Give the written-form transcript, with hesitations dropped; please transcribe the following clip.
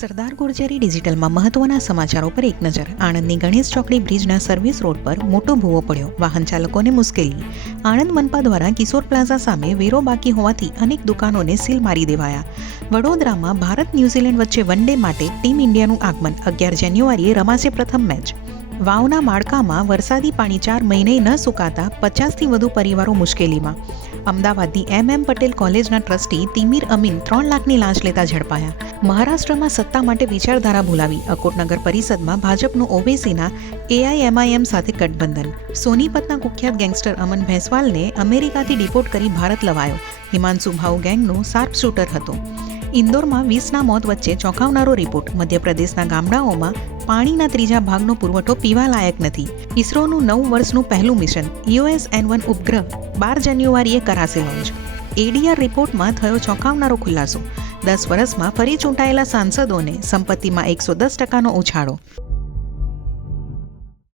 સરદાર ગુર્જરી ડિજિટલમાં મહત્વના સમાચારો પર એક નજર. આણંદની ગણેશ ચોકડી બ્રિજના સર્વિસ રોડ પર મોટો ભૂવો પડ્યો. વાહન ચાલકોને મુશ્કેલી. આણંદ મનપા દ્વારા કિશોર પ્લાઝા સામે વેરો બાકી હોવાથી અનેક દુકાનોને સીલ મારી દેવાયા. વડોદરામાં ભારત ન્યૂઝીલેન્ડ વચ્ચે વન ડે માટે ટીમ ઇન્ડિયાનું આગમન. 11 જાન્યુઆરીએ રમાશે પ્રથમ મેચ. વાવના માળખામાં વરસાદી પાણી 4 મહિને ન સુકાતા 50થી વધુ પરિવારો મુશ્કેલીમાં. અમદાવાદની MM પટેલ કોલેજના ટ્રસ્ટી તિમીર અમીન 3 લાખની લાંચ લેતા ઝડપાયા. મહારાષ્ટ્રમાં સત્તા માટે વિચારધારા ભૂલાવી. અકોટનગર પરિષદમાં ભાજપનું ઓવેસીના AIMIM સાથે ગઠબંધન. સોનીપતના કુખ્યાત ગેંગસ્ટર અમન ભેંસવાલને અમેરિકાથી ડિપોર્ટ કરી ભારત લવાયો. હિમાંશુ ભાઉ ગેંગનો શાર્પ શૂટર હતો. ઇન્દોરમાં 20ના મોત વચ્ચે ચોંકાવનારો રિપોર્ટ. મધ્યપ્રદેશના ગામડાઓમાં પાણીના 3જા ભાગનો પુરવઠો પીવા લાયક નથી. ઇસરોનું 9 વર્ષનું પહેલું મિશન EOS-N1 ઉપગ્રહ 12 જાન્યુઆરીએ કરાશે લોન્ચ. ADR રિપોર્ટમાં થયો ચોંકાવનારો ખુલાસો. 10 વર્ષમાં ફરી ચૂંટાયેલા સાંસદોને સંપત્તિમાં 110%નો ઉછાળો.